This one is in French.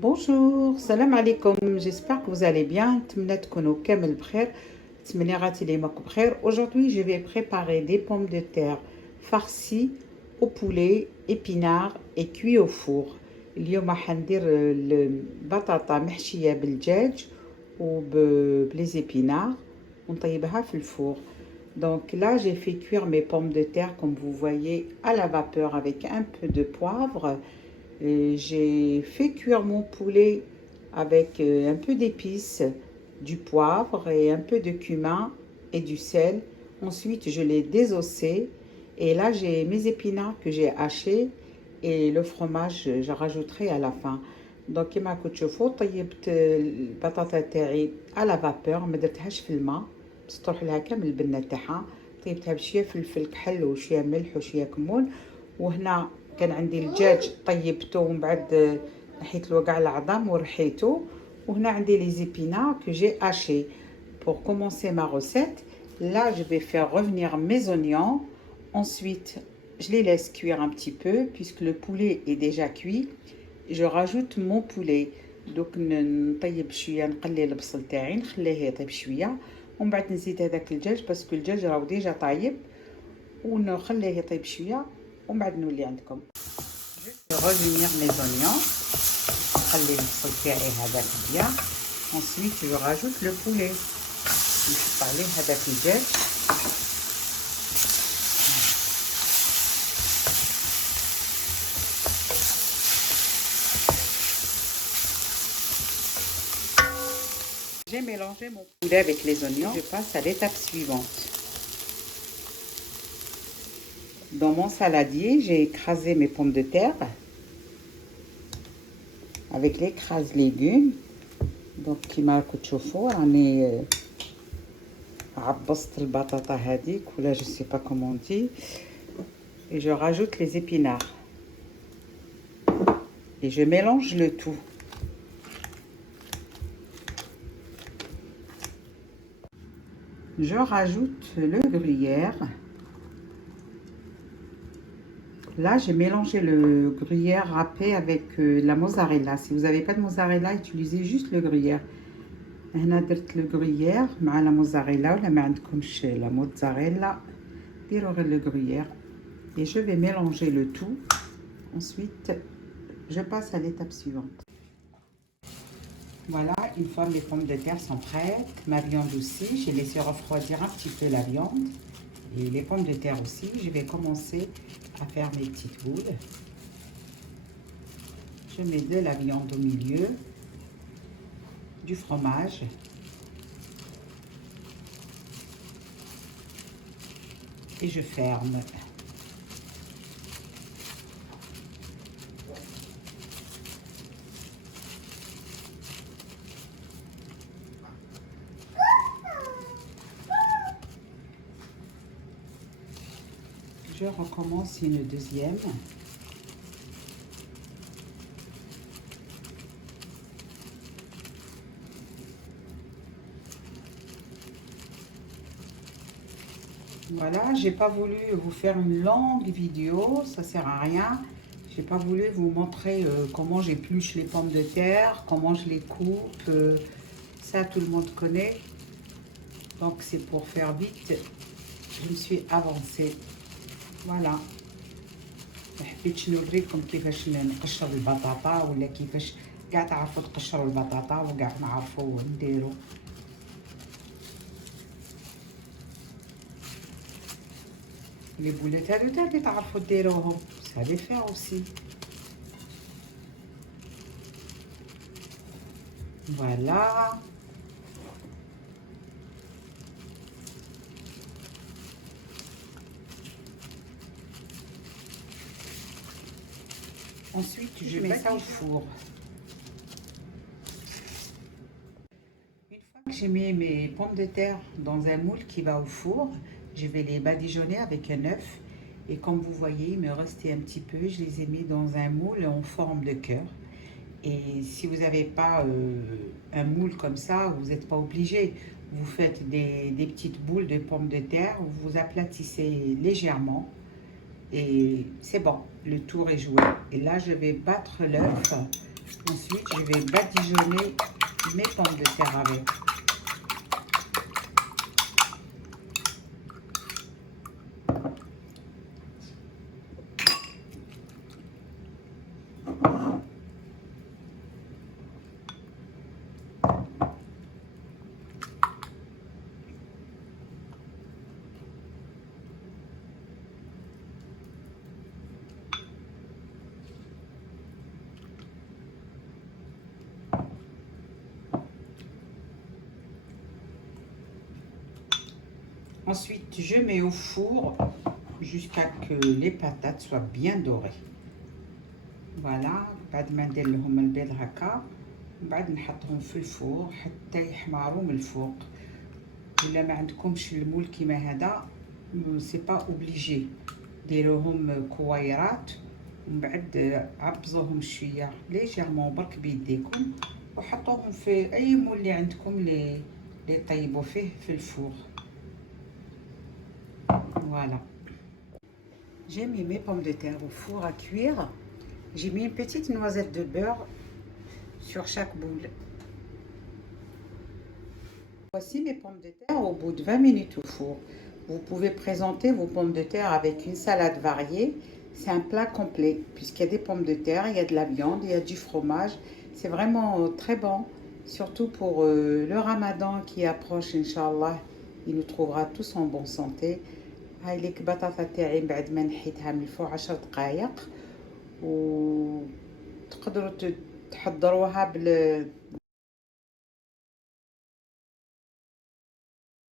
Bonjour, salam alaikum, j'espère que vous allez bien. نتمنى تكونوا كامل بخير. تمنياتي لي ماكو بخير. Aujourd'hui, je vais préparer des pommes de terre farcies au poulet, épinards et cuits au four. اليوم راح ندير البطاطا محشية بالدجاج وبليز épinards ونطيبها في الfour. Donc là, j'ai fait cuire mes pommes de terre comme vous voyez à la vapeur avec un peu de poivre. J'ai fait cuire mon poulet avec un peu d'épices, du poivre et un peu de cumin et du sel. Ensuite, je l'ai désossé et là, j'ai mes épinards que j'ai hachés et le fromage, je rajouterai à la fin. Donc كما كنت تشوفوا طيبت البطاطا تاعي على فابور ما درتهاش في الماء باش تروح لها كامل البنه تاعها طيبتها بشويه فلفل كحل وشويه ملح وشويه كمون وهنا كان عندي الدجاج طيبته ومن بعد نحيت له كاع العظام ورحيته وهنا عندي les épinards que j'ai hachés. Pour commencer ma recette, là je vais faire revenir mes oignons. Ensuite, je les laisse cuire un petit peu puisque le poulet est déjà cuit. Je rajoute mon poulet. دوك نطيب شويه نقلي البصل تاعي نخليه يطيب شويه ومن بعد نزيد هذاك الدجاج باسكو الدجاج راهو ديجا طايب ونخليه يطيب شويه ومن بعد نولي عندكم. Je vais revenir mes oignons. نخلي البصل تاعي هذاك بيان. Ensuite je rajoute le poulet. نحط عليه هذاك الدجاج. J'ai mélangé mon poulet avec les oignons. Je passe à l'étape suivante. Dans mon saladier, j'ai écrasé mes pommes de terre avec l'écrase légumes. Donc كيما راكم تشوفوا راني عبصت البطاطا هذيك ولا je sais pas comment on dit et je rajoute les épinards et je mélange le tout. Je rajoute le gruyère. Là, j'ai mélangé le gruyère râpé avec la mozzarella. Si vous n'avez pas de mozzarella, utilisez juste le gruyère. هنا درت le gruyère مع la mozzarella ولا ما عندكمش la mozzarella ديروا غير le gruyère et je vais mélanger le tout. Ensuite, je passe à l'étape suivante. Voilà, une fois mes pommes de terre sont prêtes, ma viande aussi, j'ai laissé refroidir un petit peu la viande et les pommes de terre aussi. Je vais commencer à faire mes petites boules. Je mets de la viande au milieu, du fromage, et je ferme. Je recommence une deuxième. Voilà, j'ai pas voulu vous faire une longue vidéo, ça sert à rien. J'ai pas voulu vous montrer comment j'épluche les pommes de terre, comment je les coupe. Ça, tout le monde connaît. Donc, c'est pour faire vite. Je me suis avancée. Voilà. حبيت نوريكم كيفاش نقشر البطاطا ولا كيفاش كاع تعرفوا تقشروا البطاطا وكاع نعرفوا نديروا. Les boulettes هادو تاع تعرفوا ديروهم ça les faire aussi. Voilà. Ensuite, je mets ça au four. Une fois que j'ai mis mes pommes de terre dans un moule qui va au four, je vais les badigeonner avec un œuf. Et comme vous voyez, il me restait un petit peu. Je les ai mis dans un moule en forme de cœur. Et si vous n'avez pas un moule comme ça, vous n'êtes pas obligé. Vous faites des petites boules de pommes de terre, vous aplatissez légèrement. Et c'est bon, le tour est joué. Et là, je vais battre l'œuf Ensuite, je vais badigeonner mes pommes de terre avec. Ensuite, je mets au four jusqu'à que les patates soient bien dorées. Voilà, بعد ما ندير لهم البيض هكا بعد نحطهم في الفور حتى يحمروا من الفوق. ولا ما عندكمش المول كيما هذا سي با اوبليجي، ديروهم كويرات ومن بعد عبزوهم شويه ليجيرمون برك بيديكم وحطوهم في اي مول اللي عندكم اللي طيبوا فيه في الفور. Voilà. J'ai mis mes pommes de terre au four à cuire. J'ai mis une petite noisette de beurre sur chaque boule. Voici mes pommes de terre au bout de 20 minutes au four. Vous pouvez présenter vos pommes de terre avec une salade variée. C'est un plat complet puisqu'il y a des pommes de terre, il y a de la viande, il y a du fromage. C'est vraiment très bon, surtout pour le ramadan qui approche, Inch'Allah. Il nous trouvera tous en bonne santé. هاي ليك بطاطا تاعي بعد ما نحيتها من الفوق 10 دقائق، وتقدروا تحضروها